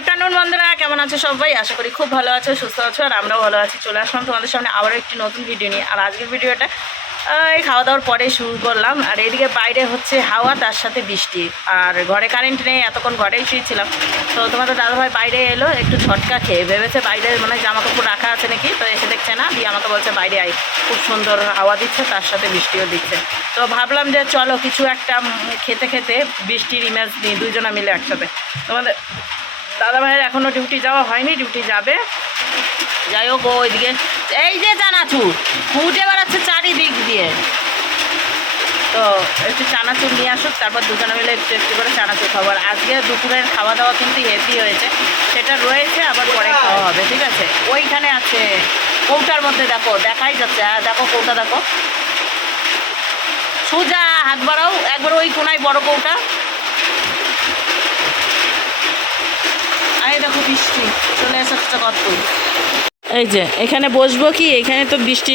Good afternoon বন্ধুরা, কেমন আছো সবাই? আশা করি খুব ভালো আছো, সুস্থ আছো, আর আমরাও ভালো আছি। চলে আসলাম তোমাদের সামনে আবারও একটি নতুন ভিডিও নিয়ে। আর আজকের ভিডিওটা এই খাওয়া দাওয়ার পরে শুরু করলাম। আর এদিকে বাইরে হচ্ছে হাওয়া, তার সাথে বৃষ্টি, আর ঘরে কারেন্ট নেই। এতক্ষণ ঘরেই শুয়েছিলাম। তো তোমাদের দাদাভাই বাইরে এলো একটু ঝটকা খেয়ে, ভেবেছে বাইরে মানে জামা কাপড় রাখা আছে নাকি, তো এসে দেখছে না, দিয়ে আমাকে বলছে বাইরে আই, খুব সুন্দর হাওয়া দিচ্ছে, তার সাথে বৃষ্টিও দিচ্ছে। তো ভাবলাম যে চলো কিছু একটা খেতে খেতে বৃষ্টির ইমেজ নিই দুইজনা মিলে একসাথে। তোমাদের দাদা ভাইয়ের এখনও ডিউটি যাওয়া হয়নি, ডিউটি যাবে। যাই হোক, ও ওইদিকে এই যে চানাচুর ফুটে বেড়াচ্ছে চারিদিক দিয়ে, তো একটু চানাচুর নিয়ে আসুক, তারপর দুজনে মিলে একটু একটু করে চানাচুর খাবো। আর আজকে দুপুরের খাওয়া দাওয়া কিন্তু হেভি হয়েছে, সেটা রয়েছে, আবার পরে খাওয়া হবে, ঠিক আছে? ওইখানে আছে কৌটার মধ্যে, দেখো দেখাই যাচ্ছে, দেখো কৌটা দেখো, সোজা হাত বাড়াও একবার, ওই কোনায় বড় কৌটা। এই দেখো বৃষ্টি চলে এসেছে কত। এই যে এখানে বসবো কি, এখানে তো বৃষ্টি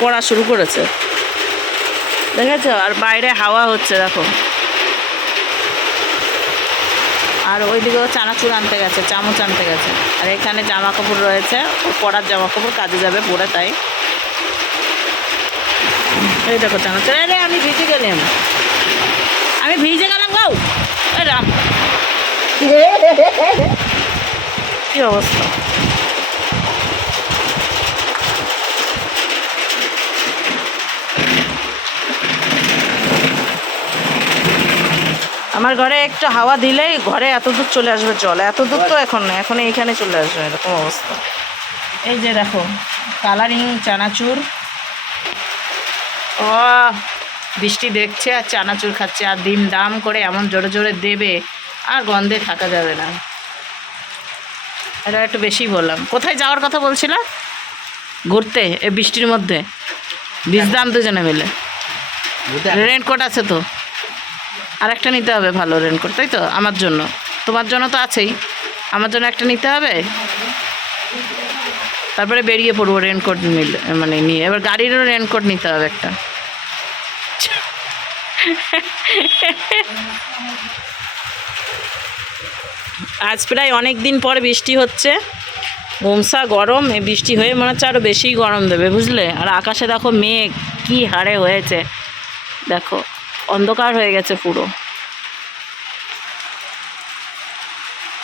পড়া শুরু করেছে, দেখেছ? আর বাইরে হাওয়া হচ্ছে দেখো। আর ওইদিকেও চানাচুর আনতে গেছে, চামচ আনতে গেছে। আর এখানে জামা কাপড় রয়েছে, ও পরার জামা কাপড়, কাজে যাবে পরে, তাই এই দেখো চানাচুর। আরে আমি ভিজে গেলাম, আমি ভিজে গেলাম গো, এই রাম কি অবস্থা। আমার ঘরে একটু হাওয়া দিলেই ঘরে এত দূর চলে আসবে জল, এত দূর তো এখন না, এখন এইখানে চলে আসবে, এরকম অবস্থা। এই যে দেখো কালারিং চানাচুর, ও বৃষ্টি দেখছে আর চানাচুর খাচ্ছে, আর ডিম দাম করে এমন জোরে জোরে দেবে, আর গন্ধে থাকা যাবে না। এটা একটু বেশি বললাম। কোথায় যাওয়ার কথা বলছিল? ঘুরতে এই বৃষ্টির মধ্যে ভিজলাম দুজনে মিলে। রেনকোট আছে তো, আর একটা নিতে হবে ভালো রেনকোট, তাই তো? আমার জন্য, তোমার জন্য তো আছেই, আমার জন্য একটা নিতে হবে। তারপরে বেরিয়ে পড়বো রেনকোট নিলে, মানে নিয়ে। এবার গাড়িরও রেনকোট নিতে হবে একটা। আজ প্রায় অনেক দিন পর বৃষ্টি হচ্ছে, গোমসা গরম, এই বৃষ্টি হয়ে মনে হচ্ছে আরও বেশি গরম দেবে, বুঝলে? আর আকাশে দেখো মেঘ কি হারে হয়েছে, দেখো অন্ধকার হয়ে গেছে পুরো।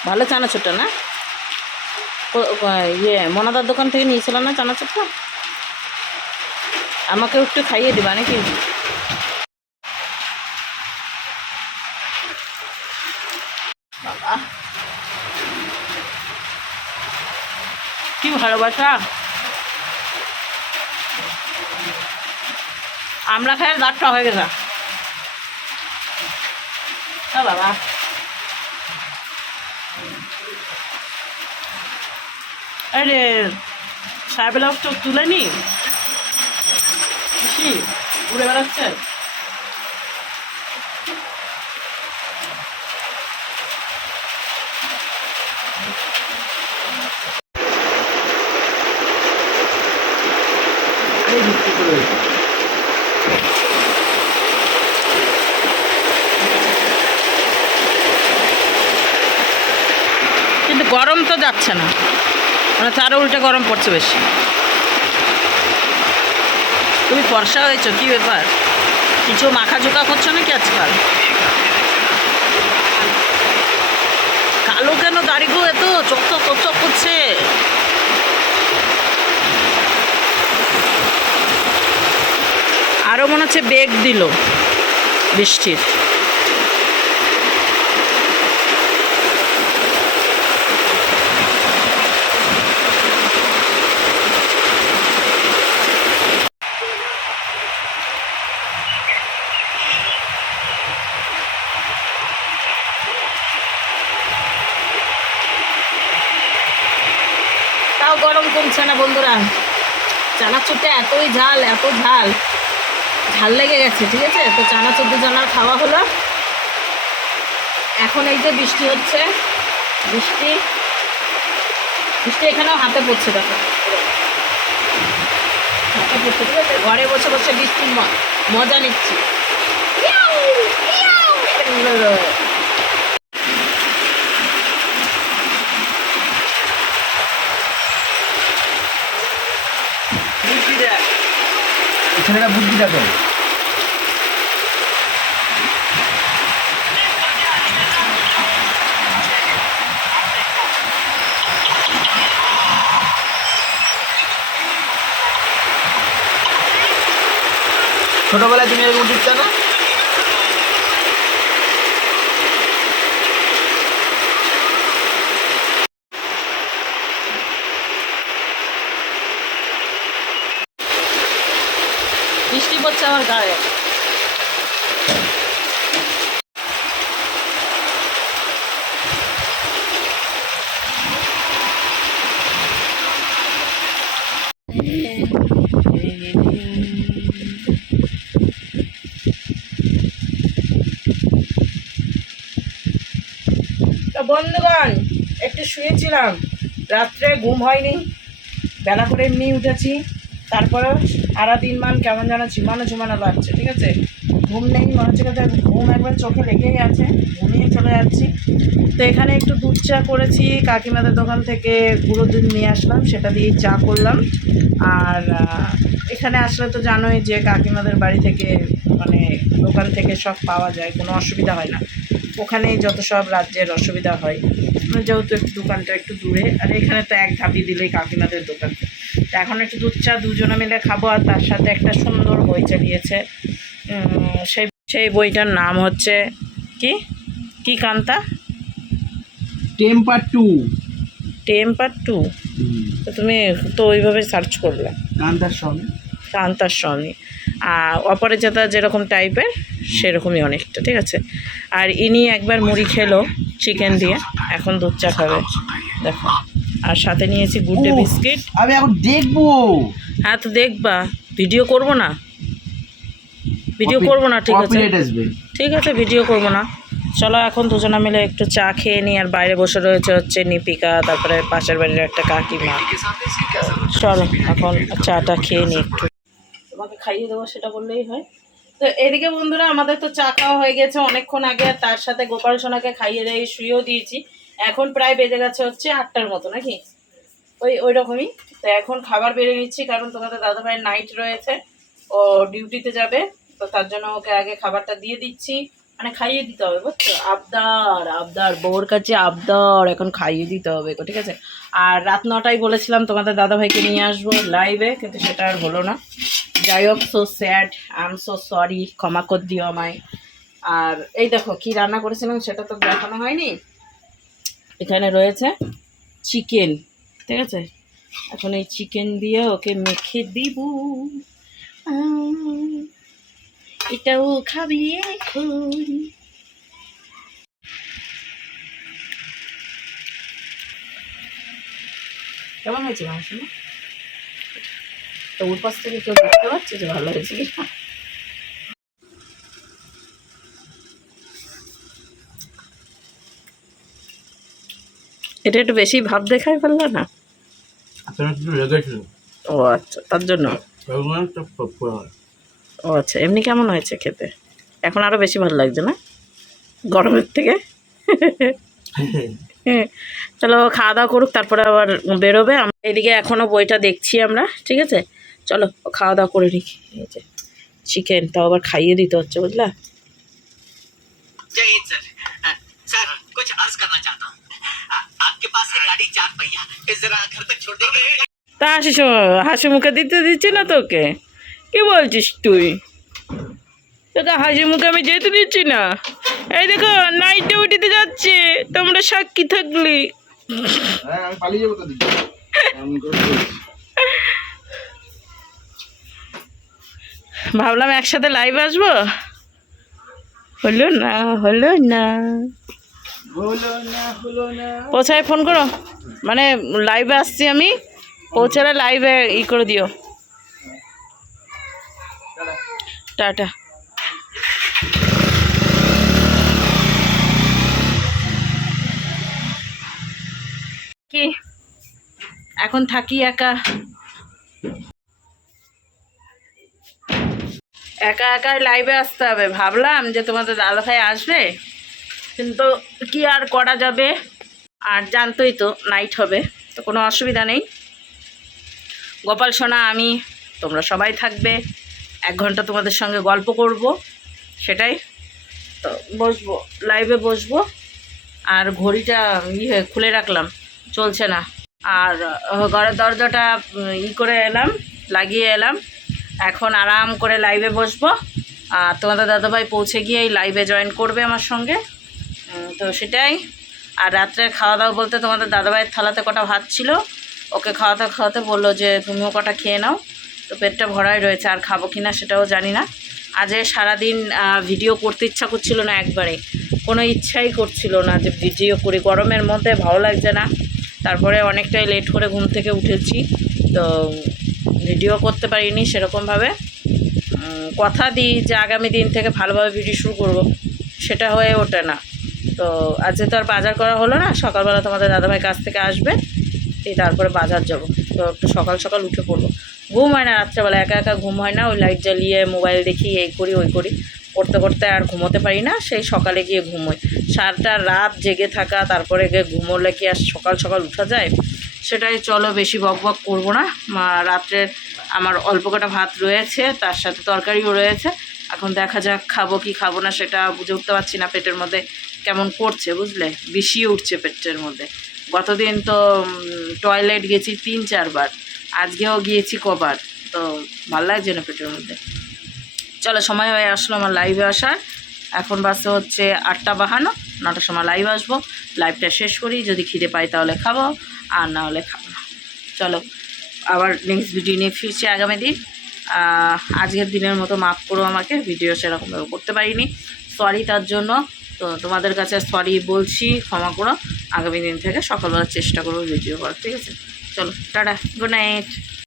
ভালো চানাচুরটা না? ইয়ে মোনাদার দোকান থেকে নিয়েছিল না চানাচুরটা? আমাকে একটু খাইয়ে দিবা নাকি? কি ভালোবাসা, আমরা খাই দাঁতটা হয়ে গেছে বাবা। আরে সাহেব ব্লাউজ তো তুলে নি, বেশি উড়ে বেড়াচ্ছে। কিন্তু গরম তো যাচ্ছে না, মানে তারও উল্টে গরম পড়ছে বেশি। তুমি ফর্সা হয়েছো, কি ব্যাপার? কিছু মাখা ঝোঁকা করছো নাকি আজকাল? কালো কেন দাড়িগুলো এত চকচক চকচক করছে? আরও মনে হচ্ছে বেগ দিল বৃষ্টির। তাও গরম কমছে না বন্ধুরা, চানাচুরটা এতই ঝাল, এত ঝাল, ঝাল লেগে গেছে, ঠিক আছে? তো চানাচুর দুজনার খাওয়া হলো। এখন এই যে বৃষ্টি হচ্ছে, বৃষ্টি বৃষ্টি এখানেও হাতে পড়ছে, দেখো হাতে পড়ছে, ঠিক আছে? ঘরে বসে বসে বৃষ্টির মজা নিচ্ছি। ছোটবেলায় তুমি এরকম টিপতে না? বৃষ্টি পড়ছে আমার গায়ে। তো বন্ধুগণ, একটু শুয়েছিলাম, রাত্রে ঘুম হয়নি, বেলা করে এমনি উঠেছি, তারপরে সারা দিন কেমন যেন ঝিমানো ঝিমানো লাগছে, ঠিক আছে। ঘুম নেই, মনে হচ্ছে কথা ঘুম একবার চোখে লেগেই আছে, ঘুমিয়ে চলে যাচ্ছি। তো এখানে একটু দুধ চা করেছি, কাকিমাদের দোকান থেকে গুঁড়ো দুধ নিয়ে আসলাম, সেটা দিয়েই চা করলাম। আর এখানে আসলে তো জানোই যে কাকিমাদের বাড়ি থেকে মানে দোকান থেকে সব পাওয়া যায়, কোনো অসুবিধা হয় না। ওখানেই যত সব রাজ্যের অসুবিধা হয়, যেহেতু একটু দোকানটা একটু দূরে, আর এখানে তো এক ধাপি দিলেই কাকিমাদের দোকান। তো এখন একটু দুধ চা দুজনে মিলে খাবো, আর তার সাথে একটা সুন্দর বই চালিয়েছে। সেই বইটার নাম হচ্ছে কি কি কান্তা? টেম্পার 2। টেম্পার 2। তো তুমি তো ওইভাবে সার্চ করলে কান্তার সঙ্গে। কান্তার স্বামী, অপরাজিতা যেরকম টাইপের সেরকমই অনেকটা, ঠিক আছে। আর ইনি একবার মুড়ি খেলো চিকেন দিয়ে, এখন দুধ চা খাবে, দেখো। আর সাথে নিয়েছি গুড ডে বিস্কিট। আমি এখন দেখবো। হ্যাঁ, তো দেখবা, ভিডিও করব না, ভিডিও করব না, ঠিক আছে, ঠিক আছে, ভিডিও করব না। চলো এখন দুজনা মিলে একটু চা খেয়ে নিই। আর বাইরে বসে রয়েছে হচ্ছে নিপিকা, তারপরে পাশের বাড়ির একটা কাকিমা। চলো এখন চাটা খেয়ে নিই, একটু তোমাকে খাইয়ে দেবো সেটা বললেই হয়। তো এদিকে বন্ধুরা, আমাদের তো চা খাওয়া হয়ে গেছে অনেকক্ষণ আগে, আর তার সাথে গোপাল সোনাকে খাইয়ে দিয়ে শুয়েও দিয়েছি। এখন প্রায় বেজে গেছে হচ্ছে 8টার মতো, নাকি ওই রকমই। তো এখন খাবার বেড়ে নিচ্ছি, কারণ তোমাদের দাদাভাইয়ের নাইট রয়েছে, ও ডিউটিতে যাবে, তো তার জন্য ওকে আগে খাবারটা দিয়ে দিচ্ছি, মানে খাইয়ে দিতে হবে, বুঝছো। আবদার আবদার, বউর কাছে আবদার, এখন খাইয়ে দিতে হবে, ঠিক আছে। আর রাত 9টায় বলেছিলাম তোমাদের দাদাভাইকে নিয়ে আসবো লাইভে, কিন্তু সেটা আর হলো না। যাই হোক, so sad, I am so sorry, ক্ষমা করে দিও আমায়। আর এই দেখো কি রান্না করেছিলাম সেটা তো দেখানো হয়নি। এখানে রয়েছে চিকেন, ঠিক আছে। এখন এই চিকেন দিয়ে ওকে মেখে দিব। এটাও খাবি এখন। কেমন হয়েছে মাংস? না তো ওর পাশ থেকে কেউ দেখতে পাচ্ছে যে ভালো হয়েছে কি। এটা একটু বেশি ভাব দেখায় পারল না। ও আচ্ছা, তার জন্য। ও আচ্ছা, এমনি কেমন হয়েছে খেতে? এখন আরো বেশি ভালো লাগছে না গরমের থেকে? চলো খাওয়া দাওয়া করুক, তারপরে আবার বেরোবে। এদিকে এখনো বইটা দেখছি আমরা, ঠিক আছে। চলো খাওয়া দাওয়া করে নিই। চিকেন তাও আবার খাইয়ে দিতে হচ্ছে, বুঝলা। তা হাসি মুখে দিতে দিচ্ছি না তোকে, কি বলছিস তুই? তোকে হাসি মুখে আমি যেতে দিচ্ছি না। এই দেখো নাইট ডিউটিতে যাচ্ছে, তোমরা সাক্ষী থাকলি। ভাবলাম একসাথে লাইভ আসবো, হলো না হলো না। পৌঁছায় ফোন করো, মানে লাইভে আসছি আমি, পৌঁছালে লাইভে ই করে দিও। টাটা। কি এখন থাকি একা একাই লাইভে আসতে হবে। ভাবলাম যে তোমাদের দাদাভাই আসবে, কিন্তু কি আর করা যাবে। আর জানতোই তো নাইট হবে, তো কোনো অসুবিধা নেই। গোপাল সোনা আমি, তোমরা সবাই থাকবে, 1 ঘন্টা তোমাদের সঙ্গে গল্প করব, সেটাই তো। বসবো লাইভে বসবো। আর ঘড়িটা খুলে রাখলাম, চলছে না। আর ঘরের দরজাটা করে এলাম, লাগিয়ে এলাম, এখন আরাম করে লাইভে বসবো, আর তোমাদের দাদাভাই পৌঁছে গিয়ে এই লাইভে জয়েন করবে আমার সঙ্গে। তো সেটাই। আর রাত্রে খাওয়া দাওয়া বলতে তোমাদের দাদাভাইয়ের থালাতে কটা ভাত ছিল, ওকে খাওয়াতে খাওয়াতে বললো যে তুমিও কটা খেয়ে নাও। তো পেটটা ভরাই রয়েছে, আর খাবো কি না সেটাও জানি না। আজ সারাদিন ভিডিও করতে ইচ্ছা করছিল না, একবারে কোনো ইচ্ছাই করছিল না যে ভিডিও করি, গরমের মধ্যে ভালো লাগছে না। তারপরে অনেকটাই লেট করে ঘুম থেকে উঠেছি, তো ভিডিও করতে পারিনি সেরকমভাবে। কথা দিই যে আগামী দিন থেকে ভালোভাবে ভিডিও শুরু করব, সেটা হয়ে ওঠে না। তো আজকে তো আর বাজার করা হলো না, সকালবেলা তোমাদের দাদাভাই কাছ থেকে আসবে, তারপরে বাজার যাব। তো একটু সকাল সকাল উঠে পড়বো। ঘুম হয় না রাত্রেবেলা, একা একা ঘুম হয় না, ওই লাইট জ্বালিয়ে মোবাইল দেখি, এই করি ওই করি, করতে করতে আর ঘুমোতে পারি না। সেই সকালে গিয়ে ঘুমোই, সারাটা রাত জেগে থাকা, তারপরে গিয়ে ঘুমোলে কি আর সকাল সকাল উঠা যায়? সেটাই। চলো বেশি বক বক করবো না। রাত্রের আমার অল্প কটা ভাত রয়েছে, তার সাথে তরকারিও রয়েছে। এখন দেখা যাক খাবো কি খাবো না, সেটা বুঝে উঠতে পারছি না। পেটের মধ্যে কেমন করছে বুঝলে, বেশি উঠছে পেটের মধ্যে। গতদিন তো টয়লেট গেছি 3-4 বার, আজকেও গিয়েছি কবার, তো ভালো লাগছে না পেটের মধ্যে। চলো সময় হয়ে আসলো আমার লাইভে আসার। এখন বাসে হচ্ছে 8:52, 9টার সময় লাইভ আসবো। লাইভটা শেষ করি, যদি খিদে পাই তাহলে খাবো, আর না হলে খাবো না। চলো আবার নেক্সট ভিডিও নিয়ে ফিরছি আগামী দিন। আজকের দিনের মতো মাফ করো আমাকে, ভিডিও সেরকমভাবে করতে পারিনি, সরি তার জন্য। তো তোমাদের কাছে সরি বলছি, ক্ষমা করো। আগামী দিন থেকে সকালবেলা চেষ্টা করবো ভিডিও করার, ঠিক আছে? চলো টাটা, গুড নাইট।